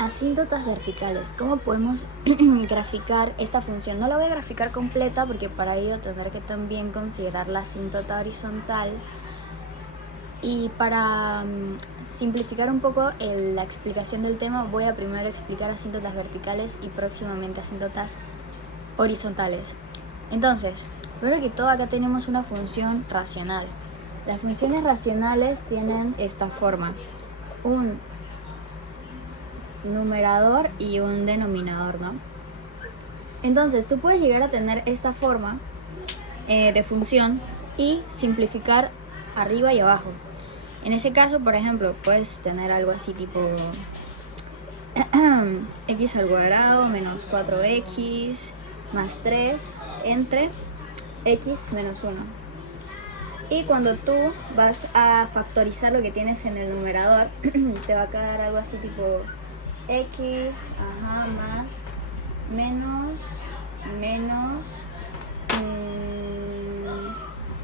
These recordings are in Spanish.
Asíntotas verticales. ¿Cómo podemos graficar esta función? No la voy a graficar completa porque para ello tendré que también considerar la asíntota horizontal. Y para simplificar un poco la explicación del tema, voy a primero explicar asíntotas verticales y próximamente asíntotas horizontales. Entonces, primero que todo, acá tenemos una función racional. Las funciones racionales tienen esta forma: un numerador y un denominador, ¿no? Entonces tú puedes llegar a tener esta forma de función y simplificar arriba y abajo. En ese caso, por ejemplo, puedes tener algo así tipo x al cuadrado menos 4x más 3 entre x menos 1. Y cuando tú vas a factorizar lo que tienes en el numerador, te va a quedar algo así tipo x, más, menos,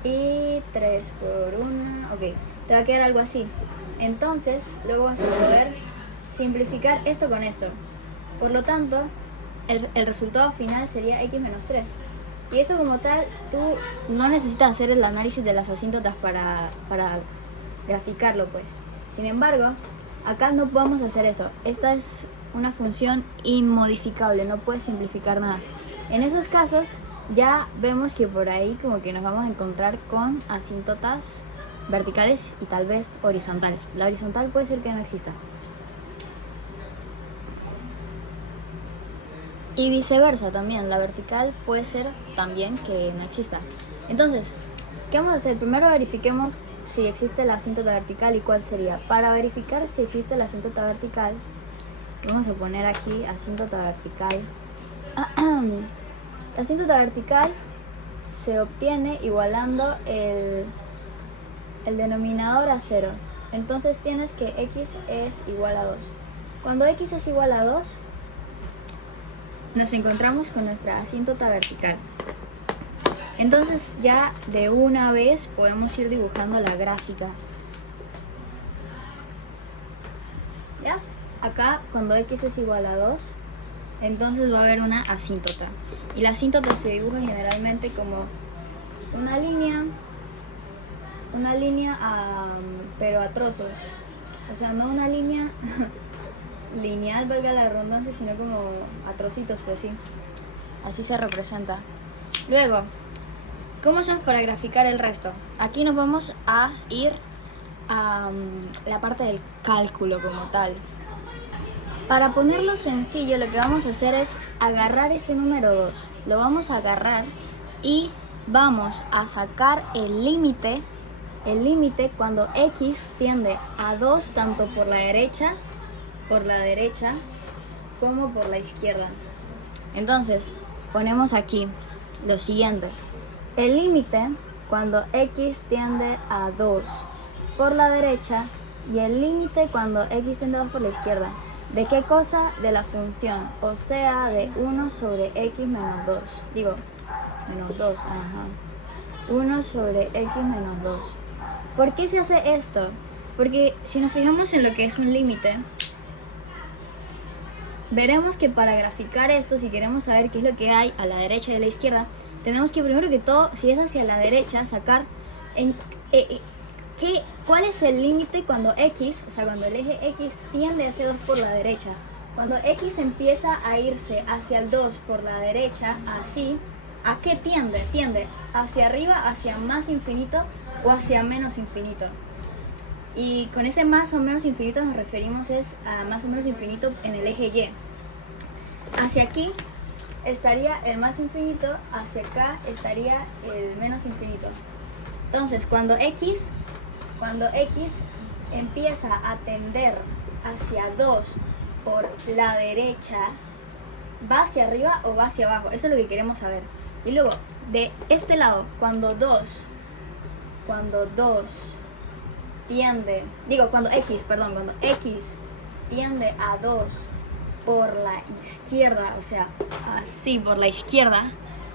y 3 por 1, ok, te va a quedar algo así. Entonces, luego vas a poder simplificar esto con esto. Por lo tanto, el resultado final sería x menos 3. Y esto como tal, tú no necesitas hacer el análisis de las asíntotas para graficarlo, pues. Sin embargo, acá no podemos hacer esto. Esta es una función inmodificable, no puedes simplificar nada. En esos casos, ya vemos que por ahí como que nos vamos a encontrar con asíntotas verticales y tal vez horizontales. La horizontal puede ser que no exista. Y viceversa también, la vertical puede ser también que no exista. Entonces, ¿qué vamos a hacer? Primero verifiquemos si existe la asíntota vertical y cuál sería. Para verificar si existe la asíntota vertical, vamos a poner aquí asíntota vertical. La asíntota vertical se obtiene igualando el denominador a 0. Entonces tienes que x es igual a 2. Cuando x es igual a 2, nos encontramos con nuestra asíntota vertical. Entonces ya de una vez podemos ir dibujando la gráfica. ¿Ya? Acá cuando x es igual a 2, entonces va a haber una asíntota. Y la asíntota se dibuja generalmente como una línea, pero a trozos. O sea, no una línea lineal, valga la redundancia, sino como a trocitos, pues sí. Así se representa. Luego, ¿cómo hacemos para graficar el resto? Aquí nos vamos a ir a la parte del cálculo como tal. Para ponerlo sencillo, lo que vamos a hacer es agarrar ese número 2. Lo vamos a agarrar y vamos a sacar el límite cuando x tiende a 2 tanto por la derecha como por la izquierda. Entonces, ponemos aquí lo siguiente: el límite cuando x tiende a 2 por la derecha y el límite cuando x tiende a 2 por la izquierda. ¿De qué cosa? De la función, o sea, de 1 sobre x menos 2. Digo, menos 2, 1 sobre x menos 2. ¿Por qué se hace esto? Porque si nos fijamos en lo que es un límite, veremos que para graficar esto, si queremos saber qué es lo que hay a la derecha y a la izquierda, tenemos que primero que todo, si es hacia la derecha, sacar cuál es el límite cuando x, o sea, cuando el eje x tiende hacia 2 por la derecha. Cuando x empieza a irse hacia el 2 por la derecha, así, ¿a qué tiende? Tiende hacia arriba, hacia más infinito o hacia menos infinito. Y con ese más o menos infinito nos referimos a más o menos infinito en el eje Y. Hacia aquí estaría el más infinito, hacia acá estaría el menos infinito. Entonces, cuando x empieza a tender hacia 2 por la derecha, ¿va hacia arriba o va hacia abajo? Eso es lo que queremos saber. Y luego, de este lado, cuando x tiende a 2 por la izquierda, o sea, así por la izquierda,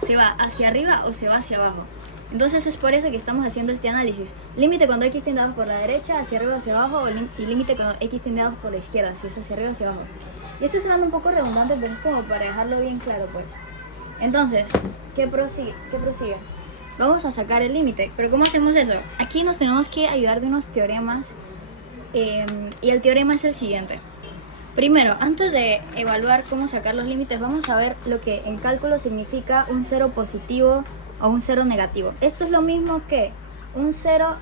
¿se va hacia arriba o se va hacia abajo? Entonces es por eso que estamos haciendo este análisis. Límite cuando x tiende a 2 por la derecha, hacia arriba o hacia abajo, y límite cuando x tiende a 2 por la izquierda, si es hacia arriba o hacia abajo. Y esto suena un poco redundante, pero es como para dejarlo bien claro, pues. Entonces, ¿qué prosigue? Vamos a sacar el límite. ¿Pero cómo hacemos eso? Aquí nos tenemos que ayudar de unos teoremas. Y el teorema es el siguiente. Primero, antes de evaluar cómo sacar los límites, vamos a ver lo que en cálculo significa un cero positivo o un cero negativo. Esto es lo mismo que un cero,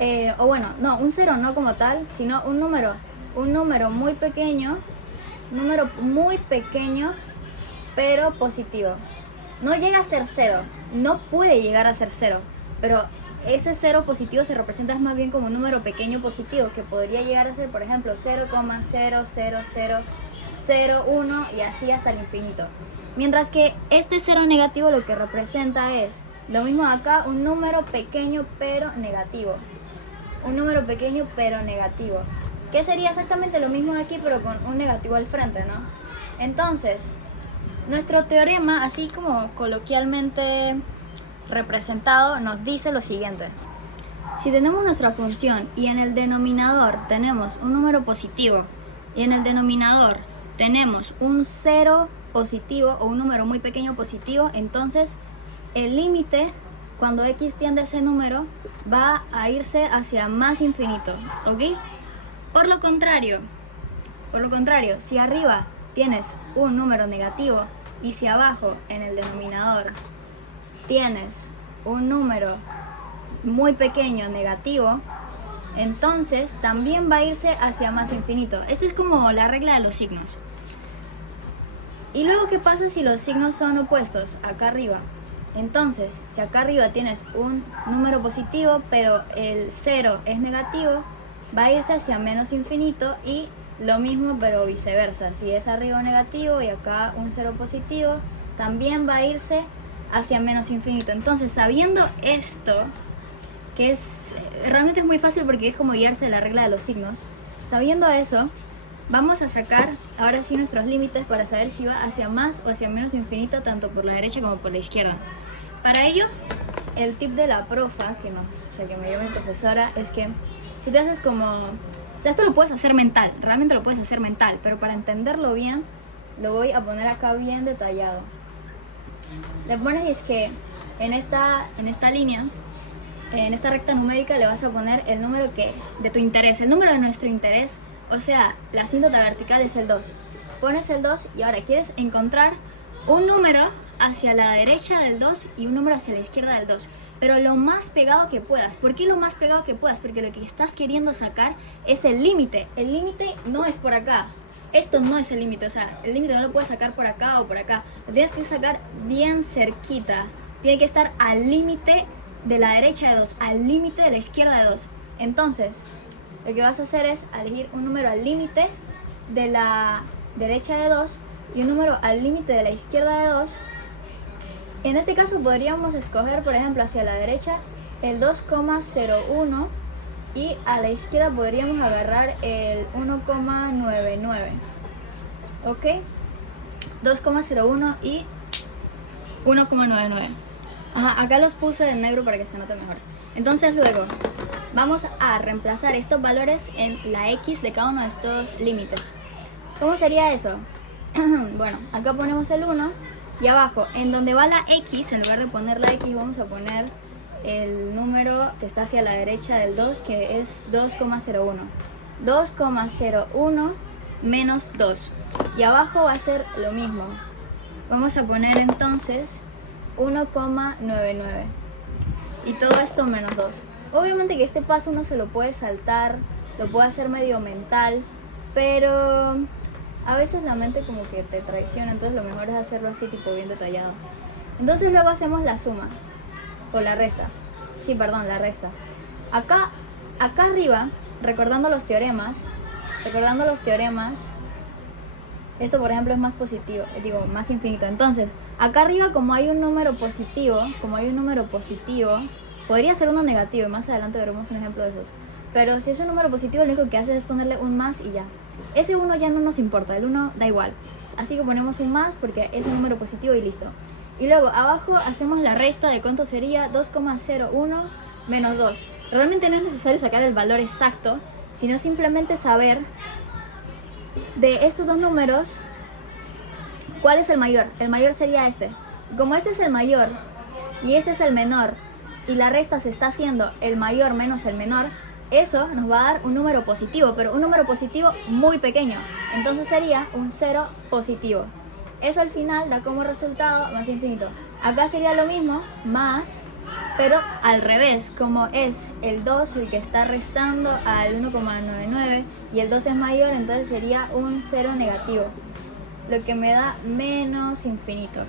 un cero no como tal, sino un número muy pequeño, pero positivo. No llega a ser cero, no puede llegar a ser cero, pero ese cero positivo se representa más bien como un número pequeño positivo, que podría llegar a ser, por ejemplo, 0,00001 y así hasta el infinito. Mientras que este cero negativo lo que representa es lo mismo acá, un número pequeño pero negativo. Que sería exactamente lo mismo aquí, pero con un negativo al frente, ¿no? Entonces, nuestro teorema, así como coloquialmente representado, nos dice lo siguiente. Si tenemos nuestra función y en el denominador tenemos un número positivo y en el denominador tenemos un cero positivo o un número muy pequeño positivo, entonces el límite, cuando x tiende a ese número, va a irse hacia más infinito, ¿ok? Por lo contrario, si arriba tienes un número negativo y si abajo en el denominador tienes un número muy pequeño negativo, entonces también va a irse hacia más infinito. Esta es como la regla de los signos. Y luego, ¿qué pasa si los signos son opuestos? Acá arriba. Entonces, si acá arriba tienes un número positivo, pero el cero es negativo, va a irse hacia menos infinito, y lo mismo pero viceversa. Si es arriba un negativo y acá un cero positivo, también va a irse hacia menos infinito. Entonces, sabiendo esto, que realmente es muy fácil porque es como guiarse la regla de los signos, sabiendo eso, vamos a sacar ahora sí nuestros límites para saber si va hacia más o hacia menos infinito, tanto por la derecha como por la izquierda. Para ello, el tip de la profa que me dio mi profesora es que si te haces como... O sea, esto lo puedes hacer mental, realmente lo puedes hacer mental, pero para entenderlo bien, lo voy a poner acá bien detallado. Le pones, es que en esta línea, en esta recta numérica, le vas a poner el número de tu interés, el número de nuestro interés, o sea, la asíntota vertical es el 2. Pones el 2 y ahora quieres encontrar un número hacia la derecha del 2 y un número hacia la izquierda del 2. Pero lo más pegado que puedas. ¿Por qué lo más pegado que puedas? Porque lo que estás queriendo sacar es el límite. El límite no es por acá. Esto no es el límite. O sea, el límite no lo puedes sacar por acá o por acá. Lo tienes que sacar bien cerquita. Tiene que estar al límite de la derecha de 2, al límite de la izquierda de 2. Entonces, lo que vas a hacer es elegir un número al límite de la derecha de 2 y un número al límite de la izquierda de 2. En este caso podríamos escoger, por ejemplo, hacia la derecha el 2,01 y a la izquierda podríamos agarrar el 1,99. ¿Ok? 2,01 y 1,99. Ajá, acá los puse en negro para que se note mejor. Entonces luego vamos a reemplazar estos valores en la x de cada uno de estos límites. ¿Cómo sería eso? Bueno, acá ponemos el 1 y abajo, en donde va la x, en lugar de poner la x, vamos a poner el número que está hacia la derecha del 2, que es 2,01. 2,01 menos 2. Y abajo va a ser lo mismo. Vamos a poner entonces 1,99. Y todo esto menos 2. Obviamente que este paso uno se lo puede saltar, lo puede hacer medio mental, pero a veces la mente como que te traiciona, entonces lo mejor es hacerlo así, tipo bien detallado. Entonces luego hacemos la suma, o la resta. Sí, perdón, la resta. Acá arriba, recordando los teoremas, esto por ejemplo es más positivo, más infinito. Entonces, acá arriba como hay un número positivo, podría ser uno negativo, y más adelante veremos un ejemplo de esos. Pero si es un número positivo, lo único que hace es ponerle un más y ya. Ese 1 ya no nos importa, el 1 da igual. Así que ponemos un más porque es un número positivo y listo. Y luego abajo hacemos la resta de cuánto sería 2,01 menos 2. Realmente no es necesario sacar el valor exacto, sino simplemente saber de estos dos números cuál es el mayor. El mayor sería este. Como este es el mayor y este es el menor, y la resta se está haciendo el mayor menos el menor, eso nos va a dar un número positivo, pero un número positivo muy pequeño. Entonces sería un 0 positivo. Eso al final da como resultado más infinito. Acá sería lo mismo, más, pero al revés, como es el 2 el que está restando al 1,99 y el 2 es mayor, entonces sería un 0 negativo, lo que me da menos infinito.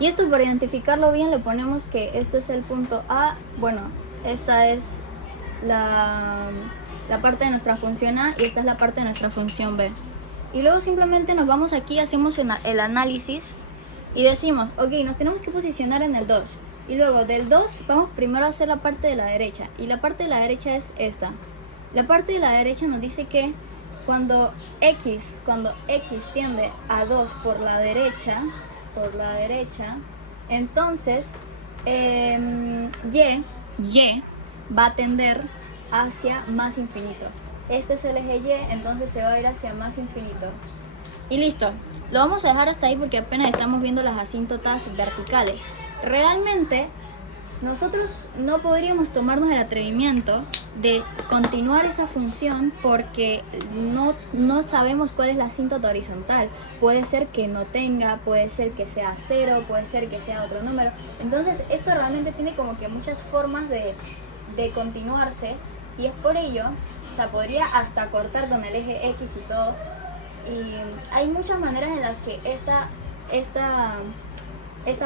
Y esto, para identificarlo bien, le ponemos que este es el punto A. Bueno, esta es la parte de nuestra función A y esta es la parte de nuestra función B. Y luego simplemente nos vamos aquí, hacemos el análisis y decimos, ok, nos tenemos que posicionar en el 2. Y luego del 2 vamos primero a hacer la parte de la derecha. Y la parte de la derecha es esta. La parte de la derecha nos dice que cuando x tiende a 2 por la derecha, entonces y va a tender hacia más infinito. Este es el eje Y, entonces se va a ir hacia más infinito. Y listo. Lo vamos a dejar hasta ahí porque apenas estamos viendo las asíntotas verticales. Realmente nosotros no podríamos tomarnos el atrevimiento de continuar esa función porque no sabemos cuál es la asíntota horizontal. Puede ser que no tenga, puede ser que sea 0, puede ser que sea otro número. Entonces esto realmente tiene como que muchas formas de continuarse, y es por ello, o sea, podría hasta cortar con el eje X y todo. Y hay muchas maneras en las que esta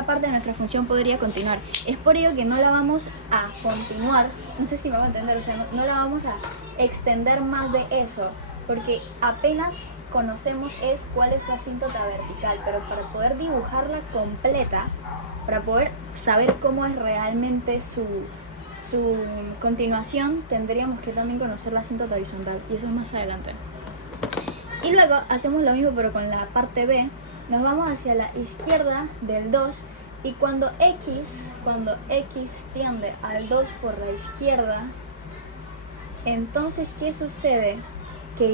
parte de nuestra función podría continuar. Es por ello que no la vamos a continuar, no sé si me va a entender, o sea, no la vamos a extender más de eso, porque apenas conocemos cuál es su asíntota vertical, pero para poder dibujarla completa, para poder saber cómo es realmente su continuación, tendríamos que también conocer la asíntota horizontal, y eso es más adelante. Y luego hacemos lo mismo pero con la parte B. Nos vamos hacia la izquierda del 2 y cuando x tiende al 2 por la izquierda, entonces ¿qué sucede? Que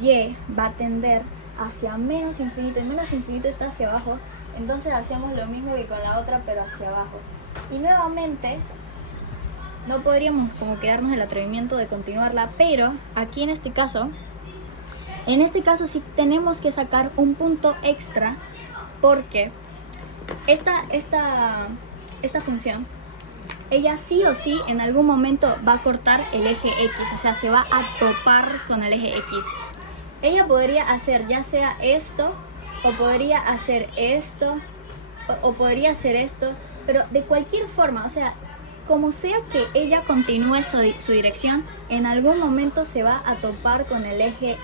y va a tender hacia menos infinito, y menos infinito está hacia abajo, entonces hacemos lo mismo que con la otra pero hacia abajo. Y nuevamente no podríamos como quedarnos el atrevimiento de continuarla, pero aquí en este caso sí tenemos que sacar un punto extra, porque esta función, ella sí o sí en algún momento va a cortar el eje X, o sea, se va a topar con el eje X. Ella podría hacer ya sea esto, o podría hacer esto, o podría hacer esto, pero de cualquier forma, o sea, como sea que ella continúe su dirección, en algún momento se va a topar con el eje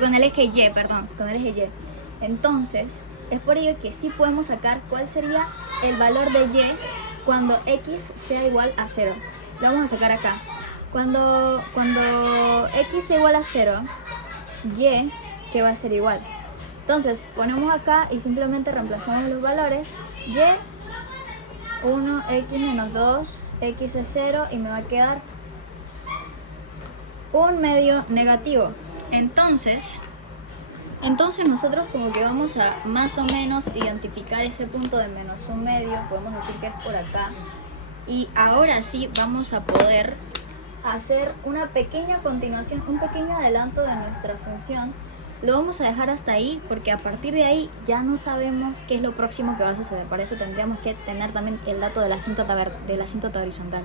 con el eje Y, perdón, con el eje Y. Entonces, es por ello que sí podemos sacar cuál sería el valor de Y cuando X sea igual a 0. Lo vamos a sacar acá. Cuando X sea igual a 0, Y, que va a ser igual. Entonces, ponemos acá y simplemente reemplazamos los valores. Y, 1, X menos 2, X es 0 y me va a quedar un medio negativo. Entonces nosotros como que vamos a más o menos identificar ese punto de menos un medio, podemos decir que es por acá, y ahora sí vamos a poder hacer una pequeña continuación, un pequeño adelanto de nuestra función. Lo vamos a dejar hasta ahí porque a partir de ahí ya no sabemos qué es lo próximo que va a suceder. Para eso tendríamos que tener también el dato de la asíntota horizontal.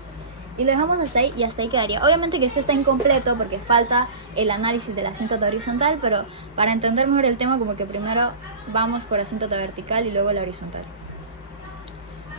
Y lo dejamos hasta ahí y hasta ahí quedaría. Obviamente que este está incompleto porque falta el análisis de la asíntota horizontal, pero para entender mejor el tema como que primero vamos por asíntota vertical y luego la horizontal.